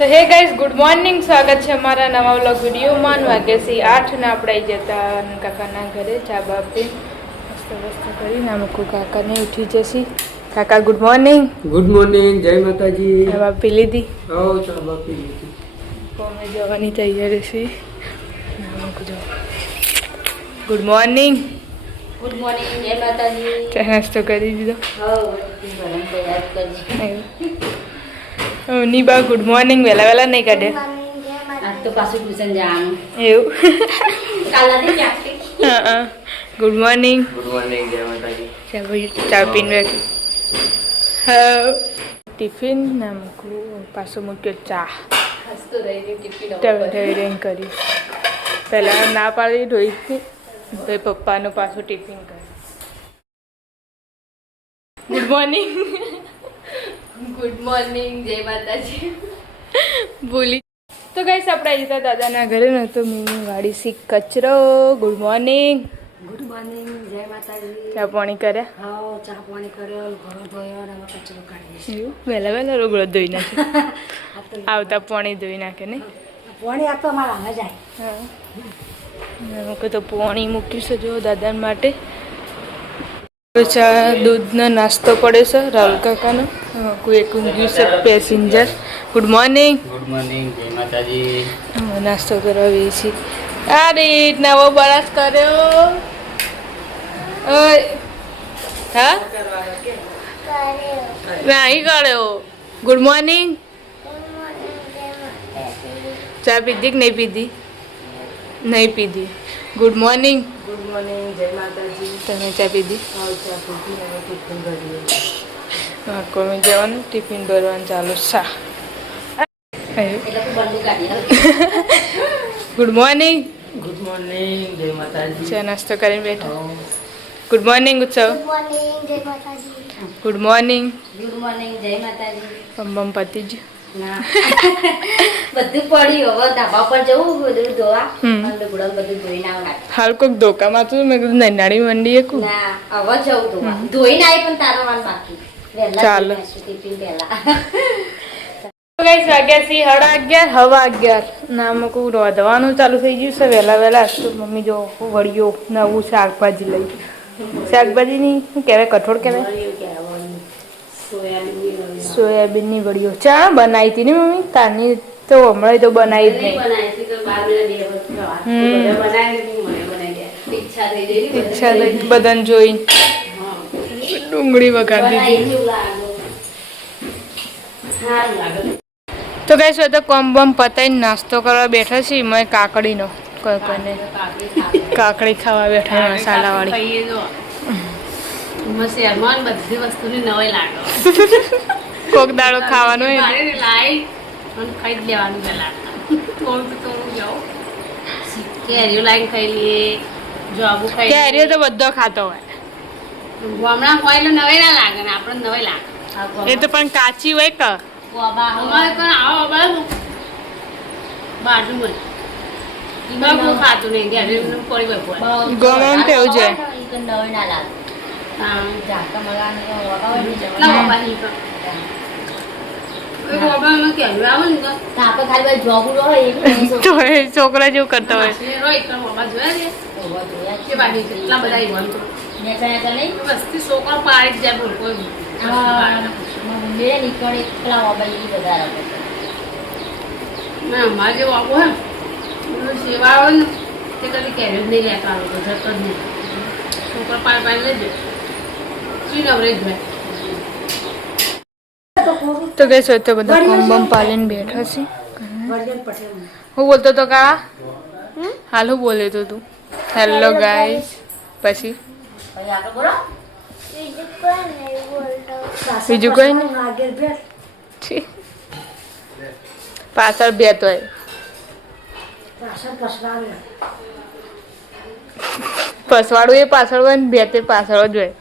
તો hey guys good morning, સ્વાગત છે અમારા નવા વ્લોગ વિડીયોમાં. વાગે છે 8 ને આપણે આવી જતા કાકાના ઘરે ચા બા પી મસ્ત કરીને અમુક કાકાને ઉઠી જશે. કાકા ગુડ મોર્નિંગ. ગુડ મોર્નિંગ, જય માતાજી. ચા બા પી લીધી? હા, ચા બા પી લીધી. અમે જવાની તૈયારી છે. અમુક જો ગુડ મોર્નિંગ. ગુડ મોર્નિંગ, જય માતાજી. ચા નાસ્તો કરી દીધો? નીબા ગુડ મોર્નિંગ. વહેલા વહેલા નહીં કાઢે આજ તો પાછું ટ્યુશન જવાનું એવું. કાલથી પ્રેક્ટિસ. હા. Good morning. ગુડ મોર્નિંગ, જય માતાજી. ચા ભાઈ ચા પીને હા ટિફિન ના મૂકવું પાછું મૂક્યો ચા રેડી કરી. પહેલાં ના પાડી ધોઈ ભાઈ પપ્પાનું પાછું ટિફિન કરી. Good morning. ગુડ મોર્નિંગ, જય માતાજી. બોલી તો ગાઈસ આપણે આવી જતા દાદાના ઘરે નહોતો મેં વાડી સી કચરો. Good morning. ગુડ મોર્નિંગ, જય માતાજી. ચા પાણી કર્યા? હા, ચા પાણી કર્યો, ઘરો ધોયો અને હવે કચરો કાઢીએ. એવું વહેલા વહેલા રોગડો ધોઈ નાખે. આવતા પાણી ધોઈ નાખે ને પાણી આપતો અમારા હાલ જાય. હા તો પાણી મૂકીશું જો દાદા માટે. ચા દૂધનો નાસ્તો પડે છે રાહુલ કાકાનો. કોઈ એક ઊંઘ્યું છે passenger. Good morning. Good morning, જય માતાજી. નાસ્તો કરાવીએ છીએ. આ રીત નવો બરસ કર્યો. હા નહીં કર્યો. Good morning. ચા પીધી કે નહીં પીધી? નહીં પીધી. Good morning. ગુડ મોર્નિંગ, જય માતાજી. તમે ચા પીધી? હા, ચા પીધી અને ટિફિન ભરીએ. હા કોમી જવાનું ટિફિન ભરવાનું ચાલુ. સા એટલે તો બંધ કાઢી. Good morning. ગુડ મોર્નિંગ, જય માતાજી. ચા નાસ્તો કરીને બેઠા. ગુડ મોર્નિંગ ઉત્સવ. ગુડ મોર્નિંગ, જય માતાજી. Good morning. ગુડ મોર્નિંગ, જય માતાજી. પમ પતિ જ ના બધું પડ્યું. હવે ધાબા પર જવું બધું ધોવા અને ગુડમ બધું ધોઈને આવવા. હાલ કોઈક ધોકામાં તો મેં કીધું નૈનાળી મંડીએ કુ. ના હવે જવું ધોવા. ધોઈને આવી પણ તારો વાન બાકી. વહેલા ચાલો. ટિફિન પહેલા. ગાઈસ વાગ્યા છે 11:30 હવા 11 ના મૂકું રોધવાનું ચાલુ થઈ ગયું છે વહેલા વહેલા. તો મમ્મી જો વળ્યો નવું શાકભાજી લઈ. શાકભાજીની શું કહેવાય? કઠોળ કહેવાય? સોયાબીનની વડીઓ ચા બનાવી હતી ને મમ્મી તારની. તો હમણાં તો બનાવી જ નહીં. ઈચ્છા થઈ બધાને જોઈને ડુંગળી વઘારી દીધી. તો કઈ શું તો કોમ બમ પતાવીને નાસ્તો કરવા બેઠા છીએ. મેં કાકડીનો કોઈ કોઈને કાકડી ખાવા બેઠા મસાલાવાળી. બધી વસ્તુની નવાઈ લાગે. કોક દાડો ખાવાનો હોય ખાઈ જ લેવાનું પેલા. થોડું જાઓ કેરીઓ લાઈન ખાઈ લઈએ. જોબુ ખાઈ કેરીઓ તો બધો ખાતો હોય. હમણાં હોય એટલે નવાઈ ના લાગે ને આપણે નવાઈ લાગે. એ તો પણ કાચી હોય કે અમારે પણ આવો બાજુમાં બહુ ખાતું નહીં. ગોમાં કેવું છે? નવાઈ ના લાગે. તો એ છોકરા જેવું કરતા હોય. છોકરો પાડી જાય બોલ કોઈ અમારે જે વાપો હે સેવા આવે ને તે કદી કેરી જ નહીં લેતા આવે. જતો જ નહીં. છોકરા પાડી લેજો. તો ગઈ હોય તો બધા કોમ્બમ પાલીને બેઠા છે. હું બોલતો તો કા હાલ હું બોલે તો તું હેલો ગાઈસ પછી બીજું કોઈ નહીં. પાછળ બે તો પસવાડું એ પાછળ હોય ને બે તે પાછળ જ હોય.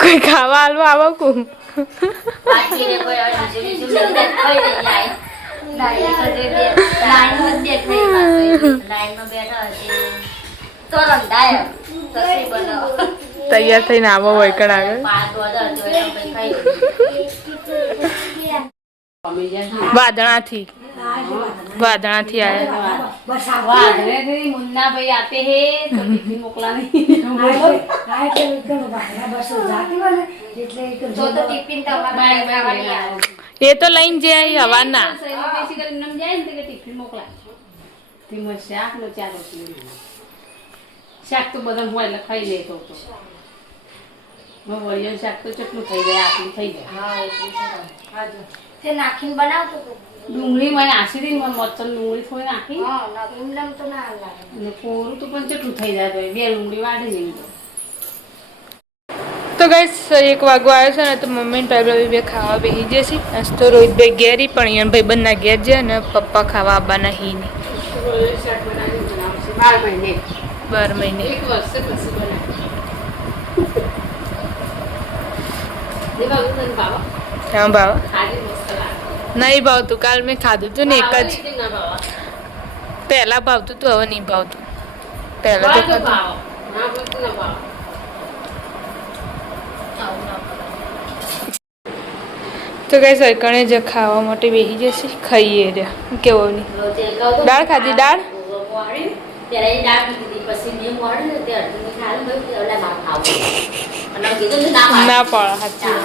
કોઈ ખાવા હાલવા આવો કુ તો રંધાય સસી બનાવો તૈયાર થઈને આવો હોય કણ આગળ 5 વાગ્યા તો એમ પછી ખાઈ મમ્મી જાય વાદળાથી આયા વાઘરે થી મુન્ના ભાઈ આતે હે તો ટિફિન મોકલા નહીં તો ટિફિન તમારે ખાવાની આવે એ તો લઈને જાય હવાના બેસી કરીને નમ જાય ને તો ટિફિન મોકલા તીમર શાક નો ચાર રોટલી શાક તો બધા હોય એટલે ખાઈ લે તો વળિયું શાક તો ચટલું થઈ જાય આટલું થઈ જાય તે નાખીને બનાવતો તો ડુંગળી મને આસી દી મને મરચન ડુંગળી થોડી નાખી હા નાખીને તો ના લાગે અને કોરું તો પણ ચટલું થઈ જાય તો બે ડુંગળી વાળી જેવી તો ગાઈસ 1 વાગવા આવ્યો છે ને તો મમ્મી ને ભાઈ બે ખાવા બેસી જશે આજ તો રોહિતભાઈ ઘેરી પણ અહીંયા ભાઈ બંને ઘેર છે અને પપ્પા ખાવા આવવાના હી નહીં શાક બનાવી બનાવશે 12 મહિને 12 મહિને 1 વર્ષે પછી બનાવી દેવા ઉતન બાબા હા બાબા ખાલી મસ્ત લાગે નહીં ભાવતું કાલ મેં ખાધું હતું ને એક જ ના બાબા પહેલા ભાવતું હતું હવે નહીં ભાવતું પહેલા તો ખાધું ભાવ ના બોલતું ના ભાવ તો ગાઈસ કણે જે ખાવા માટે બેસી જશે ખાઈએ રહ્યા કેવો નહીં દાળ ખાધી દાળ ત્યારે એ દાળ પીધી પછી મેં મોડ ને તે અડધી ખાલી ભાઈ ઓલા ના ખાવું અને કીધું ને ના ના પાડો સાચી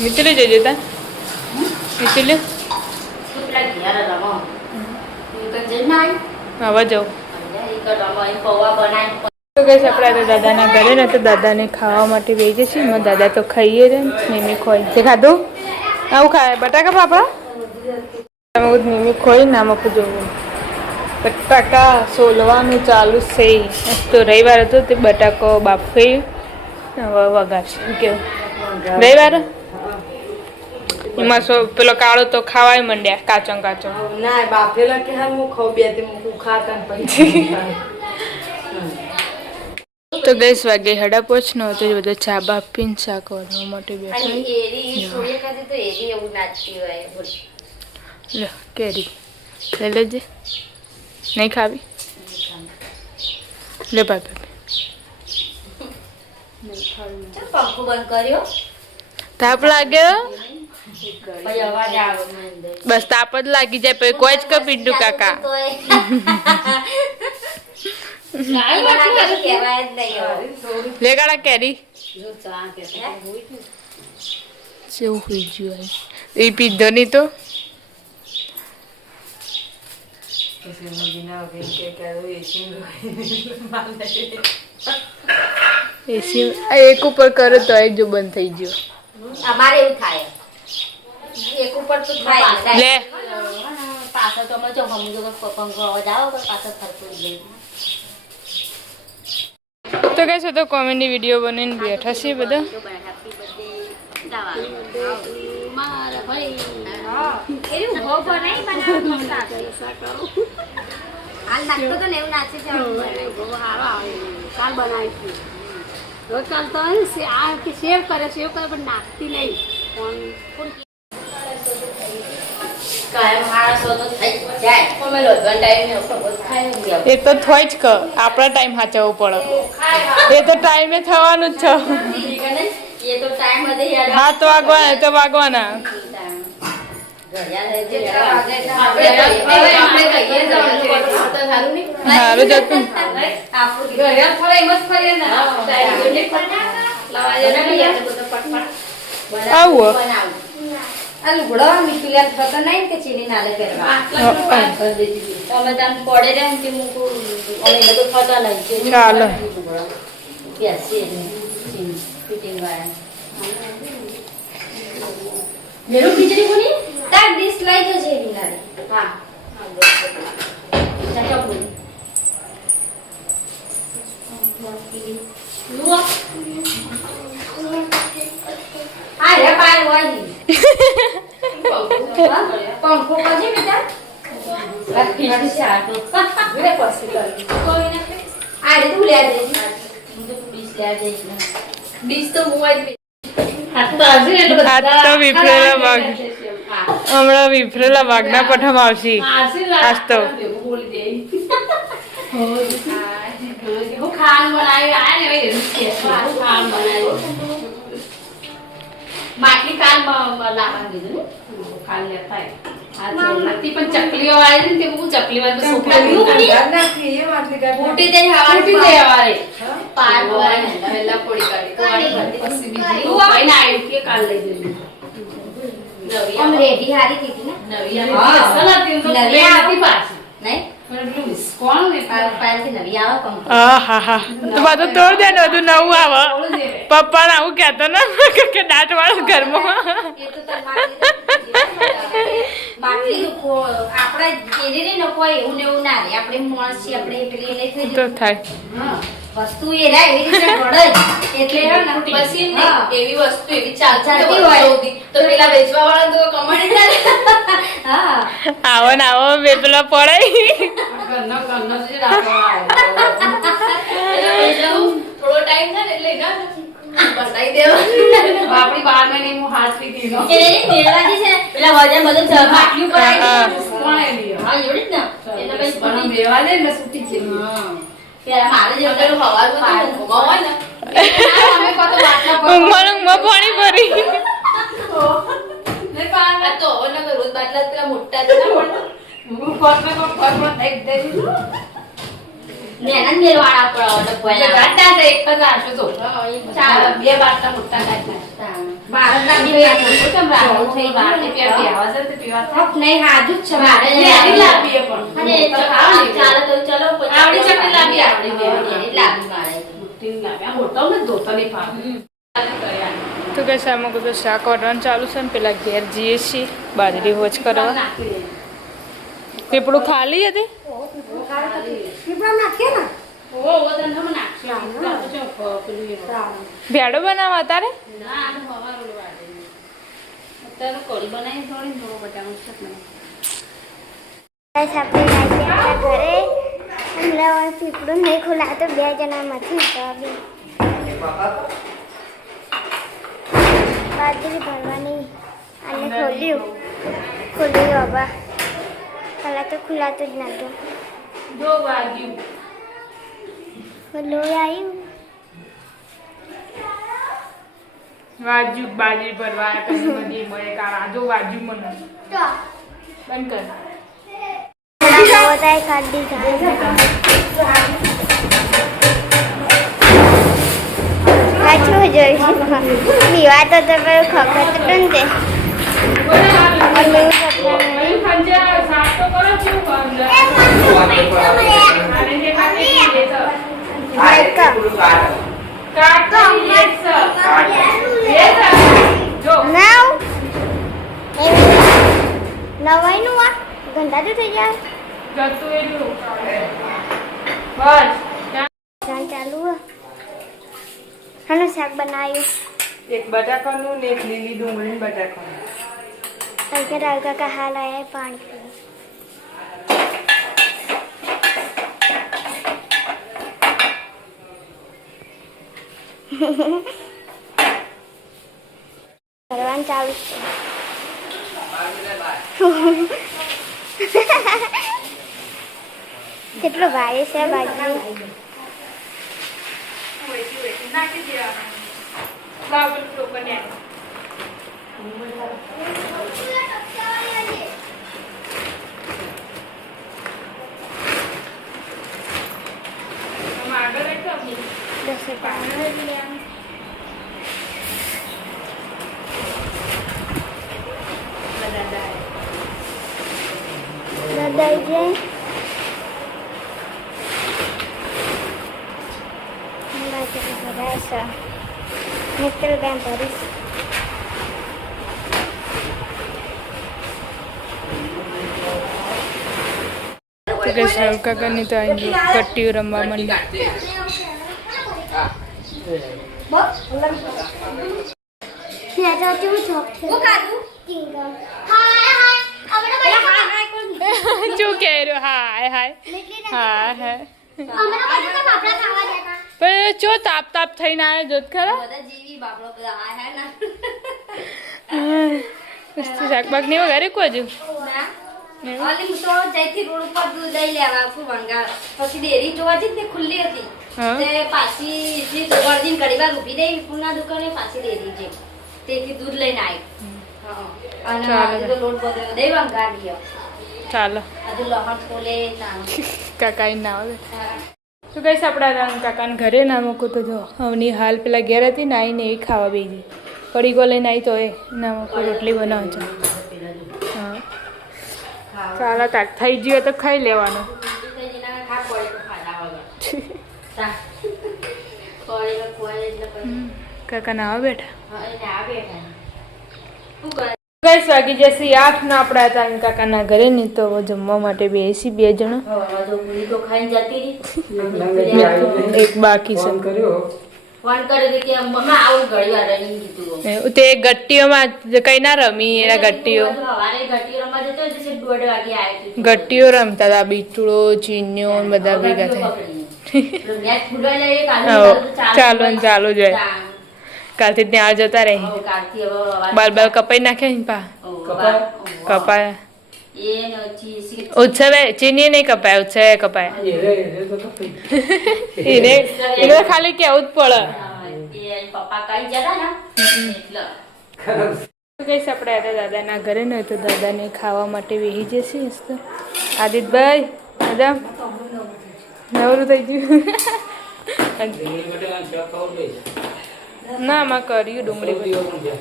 મીઠું જજો તા મીઠું પેલા ઘેર રમો એ કઈ જઈ ના હવે જાઉં આવી એ રમો એ પૌવા બનાવી તો ગાઈસ આપણે આજે દાદાના ઘરે ને તો દાદાને ખાવા માટે બેસી જશે એમાં દાદા તો ખાઈએ રે મેમી ખોઈ તે ખાધું આવું ખાય બટાકા પાપડા તમે મેમી ખોઈ નામ આપું જોવું બટાકા સોલવાનું ચાલુ છે તો રવિવાર હતો તે બટાકો બાફી હવે વગાડશે કેવું રવિવાર એમાં પેલો કાળો તો ખાવાય મંડ્યા કાચો કાચો ના બાફેલા કે હા હું ખાવ બે તે હું ખાતા પછી તો 10 વાગે 5:30 નો હતો બધા ચા બા પીને શાક વાળવા માટે બેઠા એરી સોળે ખાધી તો એરી એવું નાચતી હોય લે કેરી લઈ લેજે નહીં ખાવી લે ભાઈ પંખો બંધ કર્યો તાપ લાગ્યો પછી અવાજ આવે બસ તાપ જ લાગી જાય પછી કોઈ જ કે પિન્ટુ કાકા લે કાળા કેરી સેવું હોઈ ગયું એ પીધો નહીં તો એસી એક ઉપર કરે તો એક જો બંધ થઈ ગયો અમારે એવું થાય એક ઉપર તો થાય લે પાછળ તો અમે જો મમ્મી જો પંખો અવાજ આવે તો પાછળ ફરતું જ તો કઈ છે તો કોમેડી વિડીયો બનાવીને બેઠા છીએ બધા મારા ભાઈ એવું ભો બનાવી બનાવ હાલ નાખતો તો ને એવું નાચી જાવ બહુ સારો આવે કાલ બનાવી રોજ કાલ તો આ કે શેર કરે છે એવું કરે પણ નાખતી નહીં પણ કાયમ માણસો તો થઈ જાય અમે લોધવાન ટાઈમે ખાઈ એ તો થોય જ કર આપણા ટાઈમ સાચવવું પડે એ તો ટાઈમે થવાનું જ છે એ તો ટાઈમ હદે યાર 7 વાગવાના તો વાગવાના સારું જતું આવું લુગડો મીઠું થતો નહીં કે ચીની નાલે પહેરવા પડે રહે કે મૂકું અમે બધું થતા નહીં ચાલો મેરું ખીચડી કોની તાર ડીશ લઈ જજે એની નાલે હા ચાચા બોલી લુઆ આ રે પાર વાળી પંખો કજે બેટા ખીચડી ચાટો રે પછી કરી કોઈ ને આ રે તું લે દે મુજે ડીશ લે દે ડીશ તો મોબાઈલ આજ તો વિફરેલા વાગ હમણાં વિફરેલા વાઘના પઠામાં આવશે આજ તો ખાન બનાવી ખાવાનું બનાવ્યું. માટલી કાલ લાવવાનું કીધું ને? કાલ લેતા આય. નથી પણ ચકલીઓ વાળી ને તે બહુ ચકલી વાળી તો છોકરા ફૂટી જાય હવારે પાર પહેલા પોડી કાઢી પછી બીજી તું ભાઈને આવ્યું કે કાલ લઈ જજો આમ રેડી હારી કીધી ને નવી હા. અસલ હતી તો નવી બે આવી. હતી પાછી નહીં પણ એટલું વિસ્કોણ ને પાલથી નવી આવે કંપની. હા હા હા તો બધું તોડ દે ને બધું નવું આવે પપ્પા ને આવું કહેતો ને કે દાંત વાળો ઘરમાં એ તો તાર માટલી આપણે કેરી ને કોઈ એવું ને એવું ના રે આપણે માણસ છીએ આપણે પેલી લઈ થઈ તો જાય થાય વસ્તુ એ રે એવી રીતે ઘડે જ એટલે હે ને પછી હા. એવી વસ્તુ એવી ચાલતી ચાલતી હોય હોય. તો પેલા વેચવા વાળા તો કમાણી ચાલે હા આવો ને આવો વેપલો પડાય થોડો ટાઈમ થાય ને એટલે એના બતાવી દેવા આપણી 12 મહિને હું હાથ પીધી નો એ મેળવાજી છે પેલા વજન બધું માટલી ઉપર આવી હા. કોણે લીધો હા એવડી જ ને એટલે પછી પણ બની બેવા દે ને સુતી છે પેલા મારે જે પેલું હવારમાં તો ઊંઘમાં હોય ને અમે કતો બાટલા પર ઊંઘમાં પાણી ભરી ને પાન તો હવે નકર રોજ બાટલા પેલા મોટા છે ને પણ હું કોટને કોટ એક દે નેના મેળવાળા પર ડબ્બા ગાટા છે એક જ આશો તો ચાલ બે બાટલા મોટા ગાટા ભારત ના બે કેમ રાખો થઈ બાર ને પે પીવા છે તે પીવા હપ નહીં હાજુ જ છે મારે એટલે આવી લાવી એ પણ અને તો ખાવા નહીં. ચાલો તો ચલો પછી આવડી ચટણી લાવી આપણે બે. લાવી મારે તીન લાવી આ હોટલ ને ધોતા નહીં ફાવે તો કે સામું બધું શાક કરવાનું ચાલુ છે ને પેલા ઘેર જઈએ છીએ બાજરી હોજ કરવા નાખી દે પીપળું ખાલી હતી પીપળા નાખીએ ને ઓ તને હમ નાખી આપણે જો પેલું ભેડો બનાવવા તારે ના આ હવા રોડ વાડે અત્યારે કઢી બનાવી થોડી નો બટાનું શાક બનાવી બસ આપણે આપણા ઘરે હમણાં પીપળું નહીં ખોલાતું 2 જણામાંથી તો બી બાજરી ભરવાની અને ખોલ્યું હવે પહેલાં તો ખુલાતું જ નહોતું જો વાગ્યું લોહી આવ્યું વાજુ બાજરી ભરવા કદી બધી મળે કાળા જો વાજુ મને તો બંધ કર બધાએ કાઢી દીધા પાછું જોઈશું પીવા તો પેલું ખખત ને તે અને એવું સપનું નવાઈનું આ ગંધાતું થઈ જાય ચાલ ચાલુ હાનું શાક બનાવ્યું એક બટાકાનું ને એક લીલી ડુંગળી બટાકાનું હલકા હલકા કા હાલ આયા પાણી પીવું કરવાનું ચાલુ છે કેટલો ભારે છે બાજુ દસ દાદા જાય ભરાય મિત્ર બેન ભરીશ કાકાની તો આવી કટ્ટીઓ રમવા માંડી શું કહે હાય હાય હા હે પણ ચો તાપ તાપ થઈને આવ્યો જોત ખરા બધા જીવી બાપડો બધા હાય હાય ના શાકબાગ ને વગેરે કોજુ ના અલી હું તો જઈથી રોડ ઉપર દૂધ લઈ લેવા આખું વણગા પછી ડેરી જોવા જઈ તે ખુલ્લી હતી હા. તે પાછી જે ગળદીન ઘડીવાર ઊભી રહી વિપુલના દુકાને પાછી ડેરી છે તેથી દૂધ લઈને આવી અને ચાલે. આજે તો લોટ બધો દઈ વણગા ગયો ચાલો આજે લહણ ખોલે નાનું. કાકા ના આવે તો કઈશ આપણા રામ કાકાને ઘરે ના મૂકું તો જો હવની હાલ પેલા ઘેર હતી ને આવીને એવી ખાવા બેસી પડીગો લઈને આવી તો એ ના મૂકું રોટલી બનાવ છો હા ચાલો તાક થઈ ગયો તો ખાઈ લેવાનું કાકા ના આવે બેઠા કઈશ વાગી જશે 8 ના આપણા હતા કાકાના ઘરે ને તો જમવા માટે બેસી 2 જણા એક બાકી છે તે ગટ્ટીઓમાં કઈ ના રમી એના ગટ્ટીઓ રમતા હતા બીટડો ચીન્યો બધા ભેગા થાય ચાલો ને ચાલુ જોઈએ કાલથી ત્યાં જતા રહી બાલ કપાઈ નાખે ને પા કપાય ઉત્સવે ચીની નહીં કપાય ઉત્સવે કપાય એને ખાલી કેવું જ પડે કઈશ આપણે હતા દાદાના ઘરે ન તો દાદાને ખાવા માટે વેહી જશે તો આદિતભાઈ દાદા નવરું થઈ ગયું ના આમાં કર્યું ડુંગળી બટાકા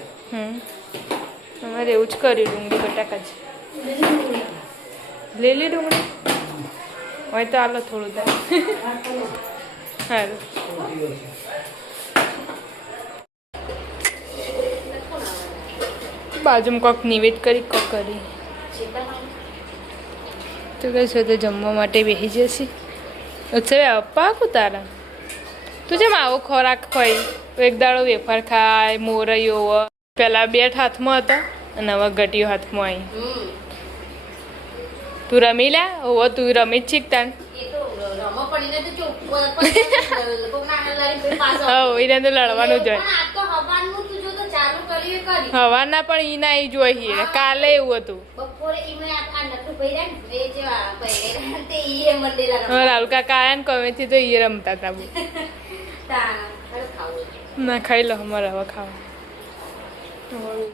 અમારે એવું જ કર્યું ડુંગળી બટાકા જ લીલી ડુંગળી હોય તો આલો થોડું સારું બાજુમાં કોક નિવેદ કરી કોક કરી તો કઈ તો જમવા માટે બેસી જશે ઉત્સવે અપ્પા તારા તું જેમ આવો ખોરાક ખોઈ એક દાડો વેફર ખાય મોરૈયો પેલા 2 હાથમાં હતા અને હવે ગટીઓ હાથમાં આવી તું રમી લે હોવો તું રમી જ શીખતા હા એને તો લડવાનું જ હોય હવાના પણ ઈ ના ઈ જોઈએ કાલે એવું હતું રાહુલ કાકા આયા ને કમેથી તો ઈ રમતા હતા બહુ ના ખાઈ લો અમારે હવે ખાવા